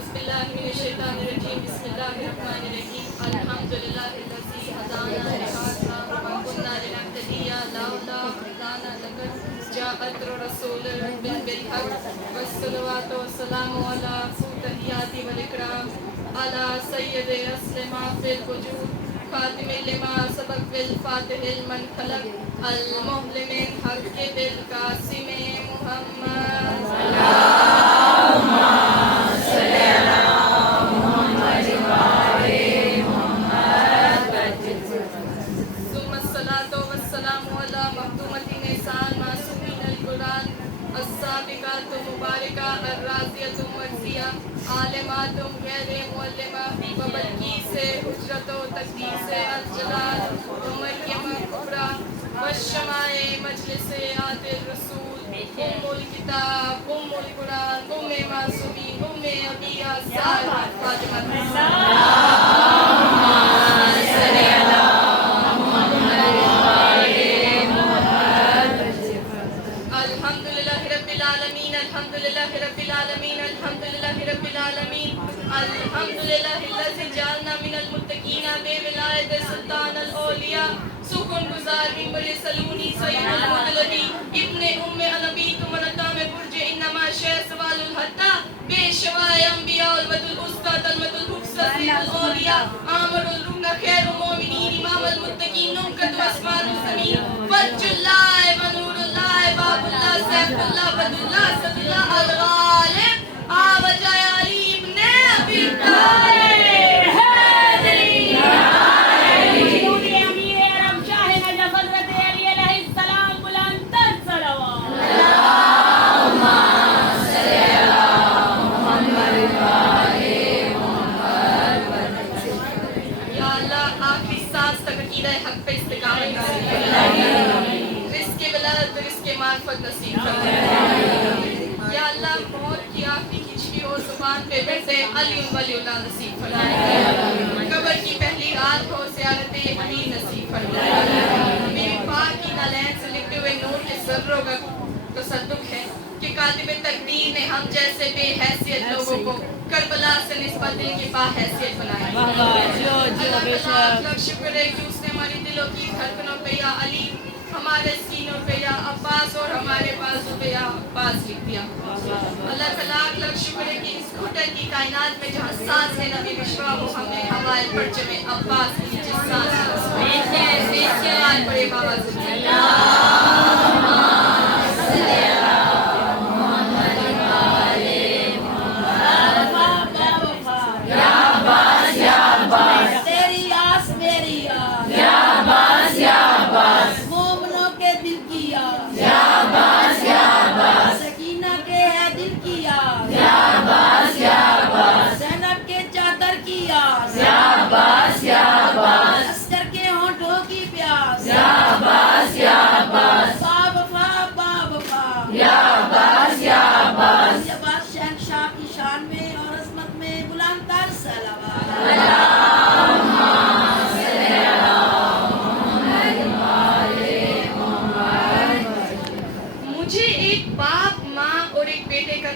اعوذ باللہ من الشیطان الرجیم بسم اللہ الرحمن الرحیم الحمدللہ الذی ہدانا لہذا وما كنا لنهتدی لولا ان هدانا لقد جاءت رسول ربنا بالحق والصلوات والسلام علی تحیات والاکرام علی سید اصل ما فی الوجود خاتم لما سبق بالفاتح المن خلق المحل من حق بالقاسم محمد ثم الصلاة والسلام على مختومة نسان معصومين القرآن السابقات مباركة الرازية مرزية عالمات غير معلمة وبلقيس حجرة تقديس الجلال ومريم كبرى والشمائع مجلس آت الرسول ام الكتاب ام القرآن ام معصومين ام ابيها السائر فاطمة الحمدللہ رب العالمین الحمدللہ رب العالمین الحمدللہ رب العالمین الحمدللہ الذی جعلنا من المتقین بولایت سلطان الاولیاء سکون گزار منبر سلونی سید المطلبی ابن ام انبی تمنتا میں برج انما شہ سوال الحتہ بے شوائے انبیاء الود الاسطى تلمت الحفظ سید الاولیاء عامر الرکن خیر المومنین امام المتقین نمکت واسمان الزمین وجہ اللہ ونور اللہ باب اللہ سیف اللہ بد اللہ صد اللہ الغالب آوجہ علی ابن ابی طالب حیدری حق پہ استقامت رزق ولادت رزق معرفت نصیب فرما یا اللہ موت کی آخری کھچڑی ہو زبان پہ بیٹھے علی ولی اللہ نصیب فرما قبر کی پہلی رات ہو زیارت علی نصیب فرما میرے پاک کی نالین سے لکھتے ہوئے نور کے ذروں کا تصدق ہے کہ کاتب تقدیر نے ہم جیسے بے حیثیت لوگوں کو کربلا سے نسبت دل کی با حیثیت بنائی اللہ کا شکر ہے کہ اس نے ہماری دلوں کی دھڑکنوں پہ یا علی ہمارے سینوں پہ یا عباس اور ہمارے بازو پہ یا عباس لکھ دیا اللہ کا لاکھ شکر ہے کہ اس گھٹن کی کائنات میں جہاں سانس ہے نبی بشرا وہ ہمیں ہوائے پرچم عباس کی جس سانس پڑے بابا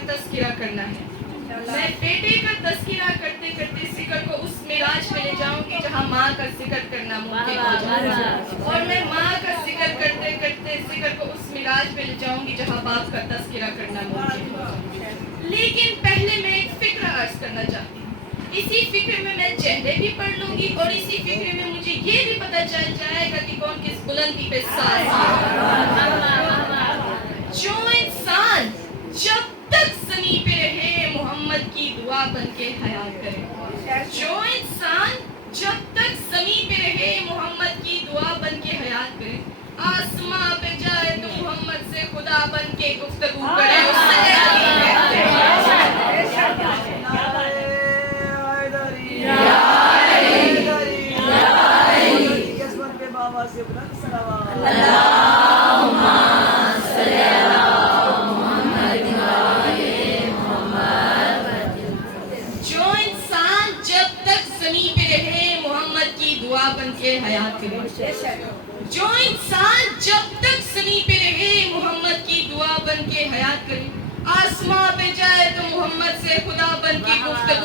تذکرہ کرنا ہے میں بیٹے کا تذکرہ کرتے کرتے ذکر کو اس معراج پہ لے جاؤں گی جہاں ماں کا ذکر کرنا ممکن ہو جائے اور میں ماں کا ذکر کرتے کرتے ذکر کو اس معراج پہ لے جاؤں گی جہاں باپ کا تذکرہ کرنا ممکن ہو جائے لیکن پہلے میں ایک فکر عرض کرنا چاہتی ہوں اسی فکر میں میں چہرے بھی پڑھ لوں گی اور اسی فکر میں مجھے یہ بھی پتہ چل جائے گا کہ کون کس بلندی پہ ساز جو انسان جب تک زمین پہ رہے محمد کی دعا بن کے حیات کرے جو انسان جب تک زمین پہ رہے محمد کی دعا بن کے حیات کرے آسماں پہ جائے تو محمد سے خدا بن کے گفتگو کرے حیات کرے جو انسان جب تک زمین پہ رہے محمد کی دعا بن کے حیات کرے آسماں پہ جائے تو محمد سے خدا بن کے گفتگو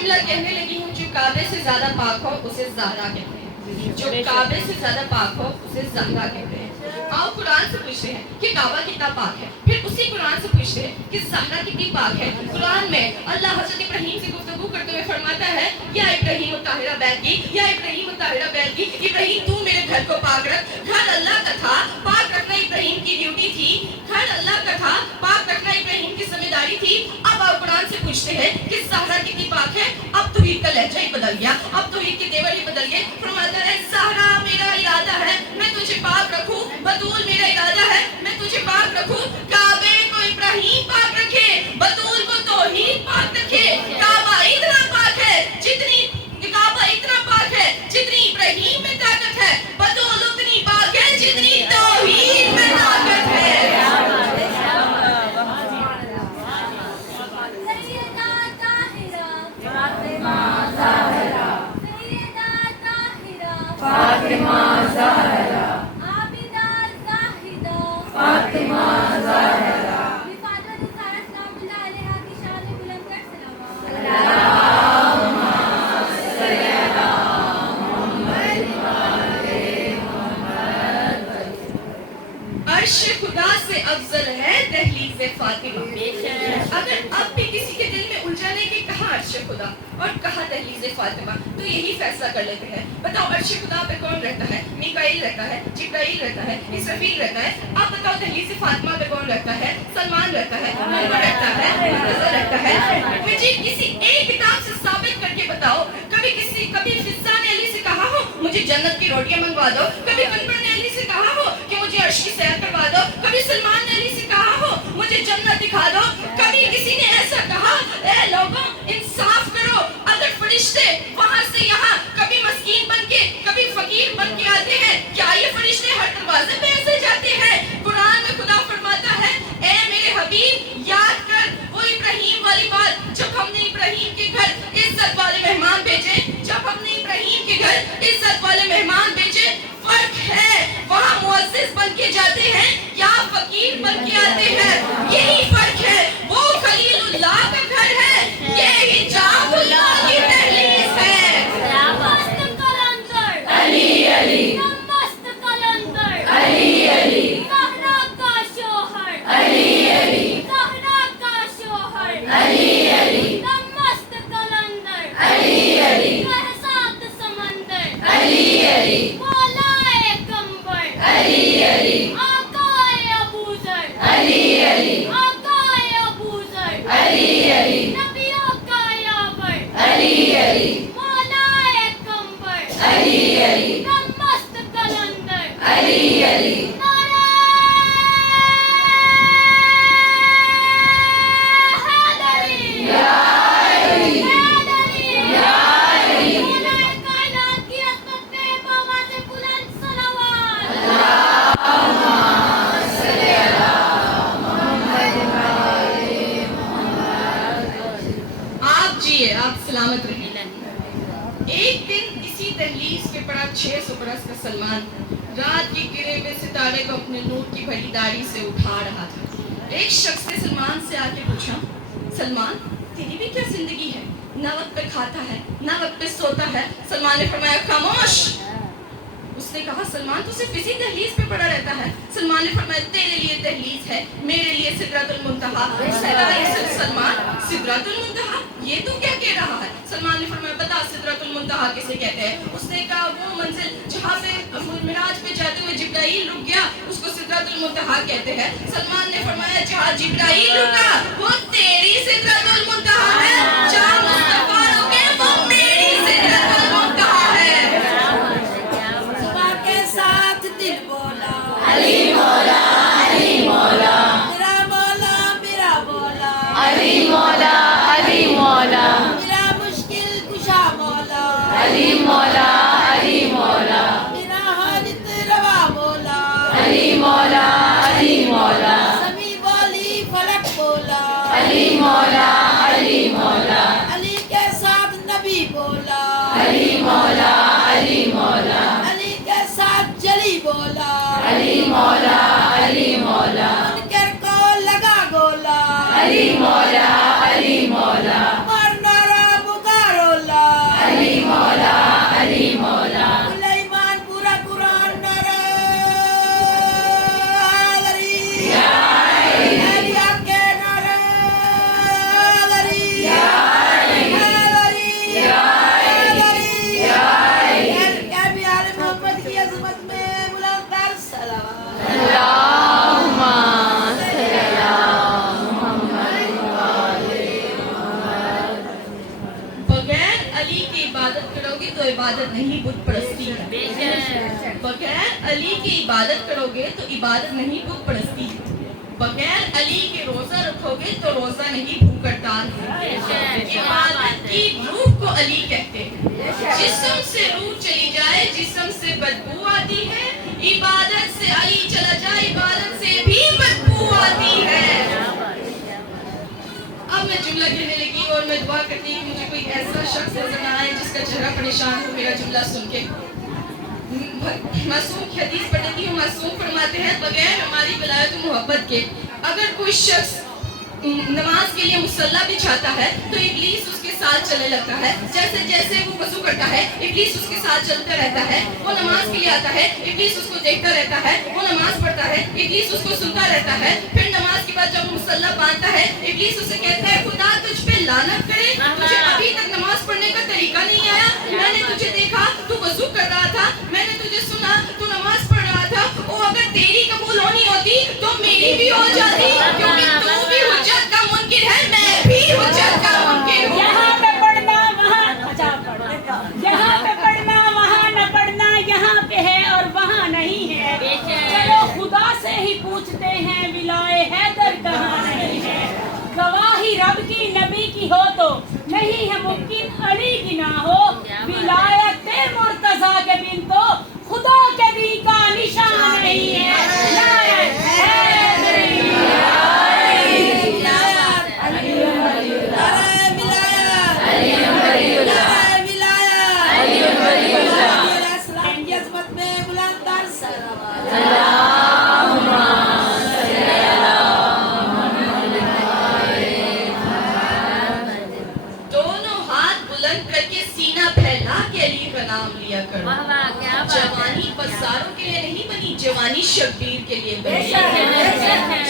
جملہ کہنے لگی ہوں، جو کعبے سے زیادہ پاک ہو اسے زہرا کہتے ہیں، جو کعبے سے زیادہ پاک ہو اسے زہرا کہتے ہیں۔ آؤ قرآن سے پوچھتے ہیں کہ کعبہ کتنا پاک ہے، پھر اسی قرآن سے پوچھتے ہیں کہ زہرا کتنی پاک ہے۔ قرآن میں اللہ حضرت ابراہیم سے گفتگو کرتے ہوئے فرماتا ہے، یا ابراہیم الطاہرہ بیتی، یا ابراہیم الطاہرہ بیتی، ابراہیم تو میرے گھر کو پاک رکھ۔ گھر اللہ کا تھا، پاک رکھنا ابراہیم کی ڈیوٹی تھی، گھر اللہ کا تھا، پاک رکھنا ابراہیم کی ذمہ داری تھی۔ اب آپ قرآن سے پوچھتے ہیں کہ زہرا کتنی پاک ہے، اب توحید کا لہجہ ہی بدل گیا، اب توحید کے تیور ہی بدل گئے۔ فرماتا ہے زہرا میرا ارادہ ہے میں تجھے پاک رکھوں، بطول میرا ارادہ ہے میں تجھے پاک رکھوں۔ کعبے کو ابراہیم پاک رکھے، بطول کو توحید پاک رکھے۔ کعبہ اتنا پاک ہے جتنی ابراہیم میں طاقت ہے، بطول اتنی پاک ہے جتنی توحید میں طاقت ہے۔ فاطمہ زہرا، عابدہ زاہدہ، فاطمہ زہرا، حفاظت سارا سلام اللہ علیہ کی شان بلند کر صلوات۔ اللہم صلی علی محمد وآل محمد۔ عرش خدا سے افضل ہے دہلیز فاطمہ۔ اگر اب بھی کسی کے دل میں الجھن ہے کہ کہاں عرش خدا اور کہاں دہلیز فاطمہ، تو یہی فیصلہ کر لیتے ہیں۔ بتاؤ عرش خدا پہ کون رہتا ہے؟ میکائیل رہتا ہے، جبرائیل رہتا ہے، اسرافیل رہتا ہے۔ آپ بتاؤ دہلیز فاطمہ پہ کون رہتا ہے؟ سلمان رہتا ہے، عمر رہتا ہے، مرتضیٰ رہتا ہے۔ مجھے کسی ایک کتاب سے ثابت کر کے بتاؤ، کبھی فضا نے علی سے کہا ہو مجھے جنت کی روٹیاں منگوا دو، کبھی قنبر نے علی سے کہا ہو کہ مجھے عرش کی سیر کروا دو، کبھی سلمان نے علی سے کہا ہو مجھے جنت دکھا دو، کبھی کسی نے ایسا کہا اے لوگوں انصاف کرو؟ اگر فرشتے وہاں سے یہاں کبھی مسکین بن کے کبھی فقیر بن کے آتے ہیں، کیا یہ فرشتے ہر دروازے پہ ایسے جاتے ہیں؟ قرآن میں خدا فرماتا ہے اے میرے حبیب یاد کر وہ ابراہیم والی بات، جب ہم نے ابراہیم کے گھر عزت والے مہمان بھیجے، جب ہم نے ابراہیم کے گھر عزت والے مہمان بھیجے۔ فرق ہے وہاں معزز بن کے جاتے ہیں یا فقیر بن کے آتے ہیں، یہی فرق ہے۔ وہ خلیل اللہ کا گھر ہے، یہ حجاب اللہ کی دہلیز ہے۔ مست قلندر علی علی، مست قلندر علی علی، زہرا کا شوہر علی علی، زہرا کا شوہر علی علی، مست قلندر علی علی، احساس سمندر علی علی، مولا کمبر علی علی، آقا ابوذر علی علی، آقا ابوذر علی علی، نبیوں کا یاور علی علی، مولا کمبر علی علی، مست قلندر علی علی، آپ جیے، آپ سلامت رہیں۔ ایک دن اسی دہلیز کے پڑا 600 برس کا سلمان رات کے گرے ہوئے ستارے کو اپنے نور کی بھری داڑھی سے اٹھا رہا تھا۔ ایک شخص نے سلمان سے آ کے پوچھا، سلمان تیری بھی کیا زندگی ہے؟ نہ وقت پہ کھاتا ہے نہ وقت پہ سوتا ہے۔ سلمان نے فرمایا خاموش۔ اس نے کہا سلمان تو صرف اسی دہلیز پہ پڑا رہتا ہے۔ سلمان نے فرمایا تیرے لیے دہلیز ہے، میرے لیے سدرۃ المنتہا۔ سلمان سدرۃ المنتہا یہ تو کیا کہہ رہا ہے؟ سلمان نے فرمایا بتا سدرۃ المنتہا کسے کہتے ہیں؟ اس نے کہا وہ منزل جہاں پہ معراج پہ جاتے ہوئے جبرائیل رک گیا اس کو سدرۃ المنتہا کہتے ہیں۔ سلمان نے فرمایا جہاں جبرائیل رکا وہ تیری سدرۃ المنتہا ہے، جہاں مصطفیٰ رکے وہ میری سدرۃ المنتہا ہے۔ صبح کے ساتھ دل بولا علی مولا، علی مولا، میرا مولا میرا مولا علی مولا، علی مولا، میرا مشکل کشا مولا علی مولا، علی مولا، میرا حاجت روا مولا علی مولا، علی مولا، سمی بولی فلک بولا علی مولا، علی مولا، علی کے ساتھ نبی بولا علی مولا، علی مولا، علی کے ساتھ جلی بولا علی مولا، علی مولا، منکر کو لگا گولا علی مولا، علی مولا، مرنا را پکار علی کی عبادت کرو گے تو عبادت نہیں بت پرستی ہے. بغیر علی کی عبادت کرو گے تو عبادت نہیں بت پرستی ہے. بغیر علی کے روزہ رکھو گے تو روزہ نہیں بھوک ہڑتال ہے. عبادت کی روح کو علی کہتے ہیں. جسم سے روح چلی جائے جسم سے بدبو آتی ہے. عبادت سے علی چلا جائے عبادت سے بھی بدبو آتی ہے. اب میں جملہ کہنے لگی اور میں دعا کرتی کہ مجھے کوئی ایسا شخص نظر نہ آئے جس کا چہرہ پریشان ہو میرا جملہ سن کے. معصوم کی حدیث پڑھتی ہوں. معصوم فرماتے ہیں بغیر ہماری ولایت و محبت کے اگر کوئی شخص نماز کے لیے مصلی بچھاتا ہے تو ابلیس اس کے ساتھ چلنے لگتا ہے. جیسے جیسے وہ وضو کرتا ہے ابلیس اس کے ساتھ چلتا رہتا ہے. وہ نماز کے لیے آتا ہے ابلیس اس کو دیکھتا رہتا ہے. وہ نماز پڑھتا ہے ابلیس اس کو سنتا رہتا ہے. پھر نماز کے بعد جب وہ مصلی باندھتا ہے ابلیس اسے کہتا ہے خدا تجھ پہ لعنت کرے تجھے ابھی تک نماز پڑھنے کا طریقہ نہیں آیا. میں نے تجھے دیکھا تو وضو کر رہا تھا. میں نے تجھے سنا تو نماز پڑھ رہا تھا. اور اگر تیری قبول ہونی ہوتی تو میری بھی ہو جاتی کیونکہ تو بھی حجت کا منکر ہے میں بھی حجت کا منکر ہوں. یہاں پہ پڑھنا وہاں یہاں پہ پڑھنا وہاں نہ پڑھنا یہاں پہ ہے اور وہاں نہیں ہے. چلو خدا سے ہی پوچھتے ہیں ولائے حیدر کہاں نہیں ہے. گواہی رب کی نبی کی ہو تو نہیں ہے ممکن علی کی نہ ہو. ولایت مرتضیٰ کے بن تو خدا کے بھی کا نشان نہیں ہے. ولایت حیدری جوانی بازاروں کے لیے نہیں بنی جوانی شبیر کے لیے بنی.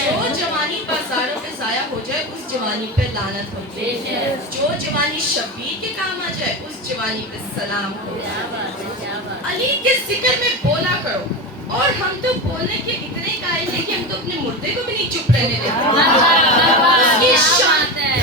جو جوانی بازاروں میں ضائع ہو جائے اس جوانی پہ لعنت ہو جائے. جو جوانی شبیر کے کام آ جائے اس جوانی پہ سلام ہو. علی کے ذکر میں بولا کرو. اور ہم تو بولنے کے اتنے قائل ہیں کہ ہم تو اپنے مردے کو بھی نہیں چپ رہنے دیتے. اس کی شان ہے.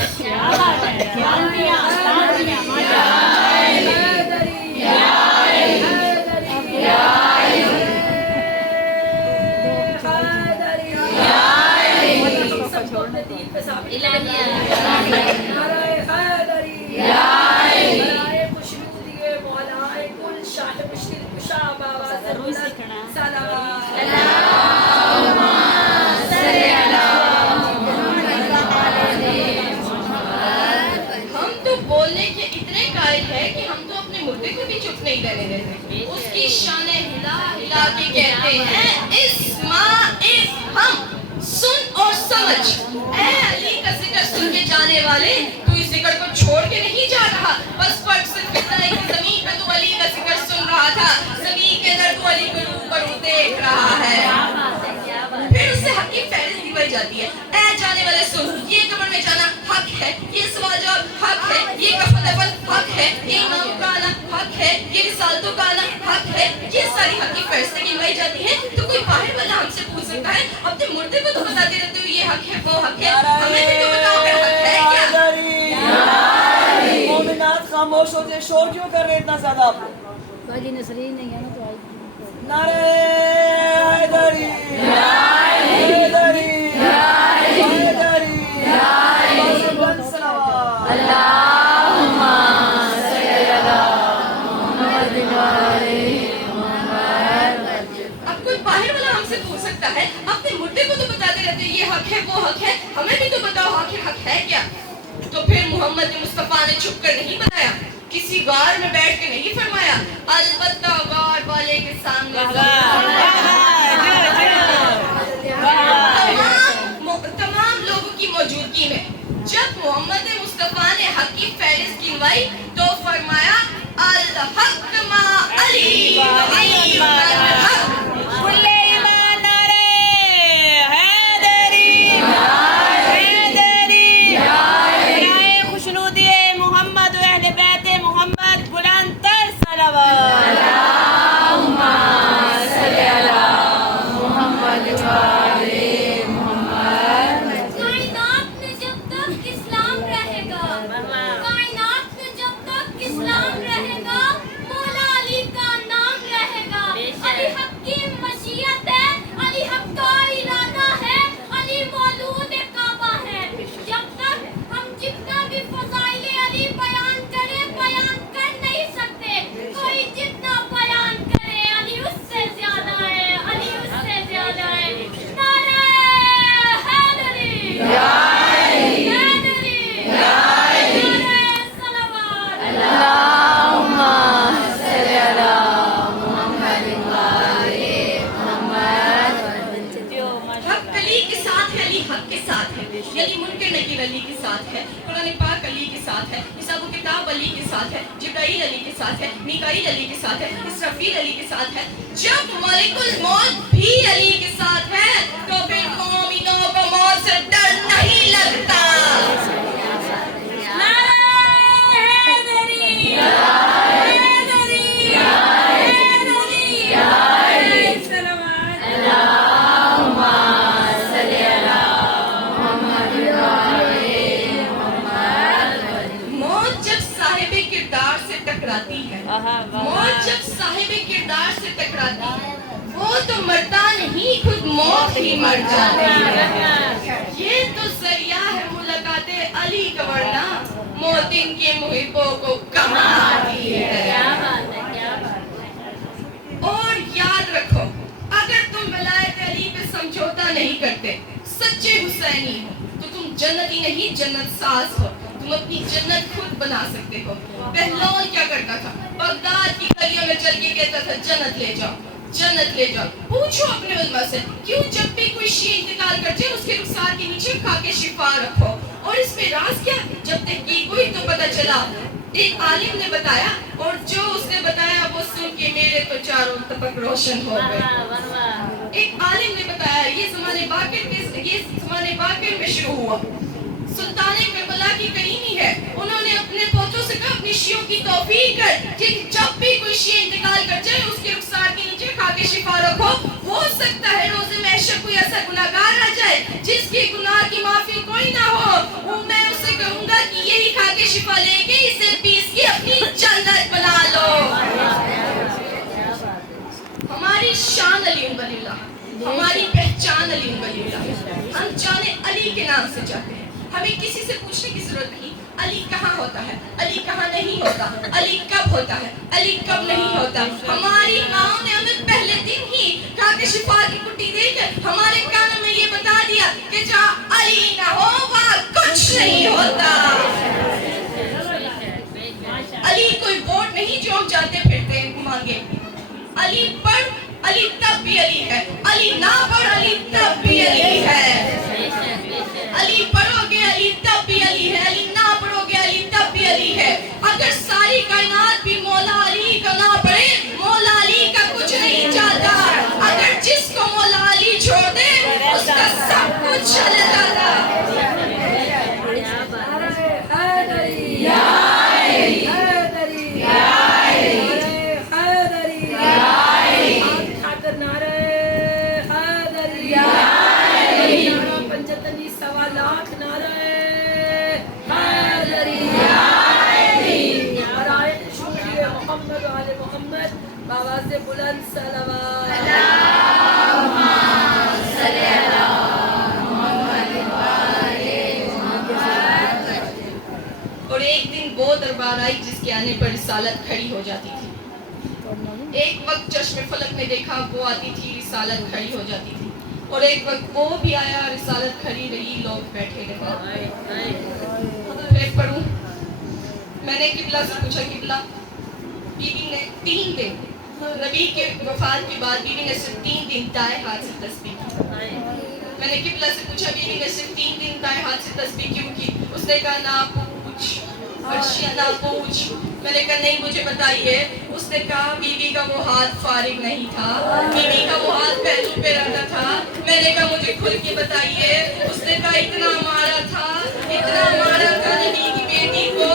ہم تو بولنے کے اتنے قائل ہیں کہ ہم تو اپنے مردے کو بھی چپ نہیں رہنے دیتے. اس کی شان ہلا ہلا کے کہتے ہیں اسماء افہم سن اور سمجھ. اے علی کا ذکر سن کے جانے والے تو اس ذکر کو چھوڑ کے نہیں جا رہا. بس فرق صرف اتنا ہے کہ زمین پہ تو علی کا ذکر سن رہا تھا زمین کے اندر تو علی کو اوپر دیکھ رہا ہے. پھر اس سے حق کی فہرست دکھائی جاتی ہے. اے جانے والے سن یہ قبر میں جانا حق ہے. یہ سوال جواب حق ہے. یہ کفن دفن حق ہے. یہ امام کا آنا حق ہے. یہ رسالتوں کا آنا حق ہے. یہ ساری حق کی فہرستیں گنوائی جاتی ہیں. تو کوئی باہر والا ہم سے پوچھ سکتا ہے اپنے مردے کو تو بتاتے رہتے ہو یہ حق ہے وہ حق ہے ہمیں بھی تو بتاؤ کہ حق ہے کیا. مومنات خاموش ہو جائے. شور کیوں کر رہے اتنا زیادہ آپ لوگ؟ والی نسرین نہیں ہے نا تو نعرہ حیدری حیدری حیدری بلند صلوات. اللہم صلی علی محمد وعلی محمد. اب کوئی باہر والا ہم سے پوچھ سکتا ہے اپنے مردے کو تو بتاتے رہتے یہ حق ہے وہ حق ہے ہمیں بھی تو بتاؤ آخر حق ہے کیا. تو پھر محمد مصطفیٰ نے چھپ کر نہیں بتایا. کسی غار میں بیٹھ کے نہیں فرمایا. البتہ غار والے کے سامنے تمام لوگوں کی موجودگی میں جب محمد مصطفیٰ نے حق کی فہرست گنوائی تو فرمایا الحق ما علی وعلی الحق. کائنات میں جب تک اسلام کی فضائل علی بیان کرے، بیان کر نہیں سکتے، کوئی جتنا بیان کرے علی اس سے زیادہ ہے، علی اس سے زیادہ ہے۔ نعرہ حیدری، حیدری، نعرہ صلوات۔ اللہم صلی علی محمد وآلِ محمد۔ حق علی کے ساتھ ہے، علی حق کے ساتھ ہے، علی منکر نکیر علی کے ساتھ ہے، قرآن پاک علی کے ساتھ ہے، حساب و کتاب علی کے ساتھ ہے، جبرائیل علی کے ساتھ ہے، میکائیل علی کے ساتھ ہے، اسرافیل علی کے ساتھ ہے۔ جب ملک الموت بھی علی کے ساتھ ہے تو پھر مومنوں کو موت سے ڈر نہیں لگتا۔ موت جب صاحب کردار سے ٹکراتی ہے، موت جب صاحب کردار سے ٹکراتی ہے، وہ تو مرتا نہیں، خود موت ہی مر جاتی ہے۔ یہ تو ذریعہ ہے ملاقات علی کا، ورنہ موت ان کے محبوں کو کماتی ہے۔ اور یاد رکھو، اگر تم ولایت علی پہ سمجھوتا نہیں کرتے، سچے حسینی ہو، تو تم جنتی نہیں جنت ساز ہو، تم اپنی جنت خود بنا سکتے ہو۔ بہلول کیا کرتا تھا؟ بغداد کی گلیوں میں چل کے کہتا تھا جنت لے جاؤ، جنت لے جاؤ۔ پوچھو اپنے علماء سے، کیوں جب بھی کوئی شیعہ انتقال کر جائے اس کے رخسار کے نیچے کھا کے شفا رکھو؟ اور اس میں راز کیا؟ جب تحقیق ہوئی تو پتہ چلا، ایک عالم نے بتایا، اور جو اس نے بتایا وہ سن کے میرے تو چاروں طبق روشن ہو گئے۔ ایک عالم نے بتایا، یہ زمانے باقر میں شروع ہوا۔ سلطان کربلا کی کریمی ہے، انہوں نے اپنے پوتوں سے کہا اپنی شیعوں کی توفیق کر کہ جب بھی کوئی شیعہ انتقال کر جائے اس کے رخسار کے نیچے کھا کے شفا رکھو۔ ہو سکتا ہے روز محشر کوئی ایسا گناہگار آ جائے جس کے گناہ کی معافی کوئی نہ ہو، میں اسے کہوں گا کہ یہی کھا کے شفا لے کے اسے پیس کے اپنی جنت بنا لو۔ ہماری شان علی ولی اللہ، ہماری پہچان علی ولی اللہ، ہم جانے علی کے نام سے جاتے ہیں، ہمیں کسی سے پوچھنے کی ضرورت نہیں علی کہاں ہوتا ہے، علی کہاں نہیں ہوتا، علی کب ہوتا ہے، علی کب نہیں ہوتا۔ ہماری ماں نے ہمیں پہلے دن ہی کھا کے شفا کی کٹی دے کر ہمارے کانوں میں یہ بتا دیا کہ جہاں علی نہ ہو وہاں کچھ نہیں ہوتا۔ علی کوئی ووٹ نہیں جو ہم جاتے پھرتے ہیں مانگے، علی پڑھ علی تب بھی علی ہے، علی نہ پڑھ علی تب بھی علی ہے۔ علی پڑھو گے علی تب بھی علی ہے، علی نہ پڑھو گے علی تب بھی علی ہے۔ اگر ساری کائنات بھی مولا علی کا نہ پڑھے، مولا علی کا کچھ نہیں چلتا۔ اگر جس کو مولا علی چھوڑ دے اس کا سب کچھ چل جاتا۔ آواز بلند صلوات۔ اور ایک دن وہ دربار آئی جس کے آنے پر رسالت کھڑی ہو جاتی تھی۔ ایک وقت چشم فلک نے دیکھا وہ آتی تھی، رسالت کھڑی ہو جاتی تھی، اور ایک وقت وہ بھی آیا، رسالت کھڑی رہی، لوگ بیٹھے رہے۔ پھر پڑھوں، میں نے قبلہ سے پوچھا، قبلہ بیوی نے 3 دن نبی کے وفات کے بعد بیوی نے صرف 3 دن دائیں ہاتھ سے تسبیح کی۔ میں نے قبلہ سے پوچھا بیوی نے صرف 3 دن دائیں ہاتھ سے تسبیح کیوں کی؟ اس نے کہا نہ پوچھ ارشیا نہ پوچھ۔ میں نے کہا نہیں مجھے بتائیے۔ اس نے کہا بیوی کا وہ ہاتھ فارغ نہیں تھا، بیوی کا وہ ہاتھ پہلو پہ رکھا تھا۔ میں نے کہا مجھے کھل کے بتائیے۔ اس نے کہا اتنا مارا تھا نبی کی بیٹی کو،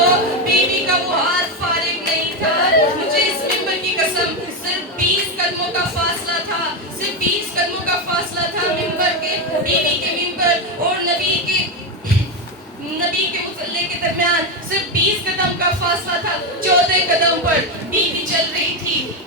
بیوی کا وہ ہاتھ فارغ نہیں تھا۔ مجھے اس ممبر کی قسم صرف 20 قدموں کا فاصلہ تھا، صرف 20 قدموں کا فاصلہ تھا ممبر کے، بیوی کے ممبر اور نبی کے مصلی کے درمیان صرف 20 قدم کا فاصلہ تھا۔ 14 قدم پر بیوی چل رہی تھی۔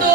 2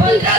15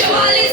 44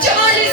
44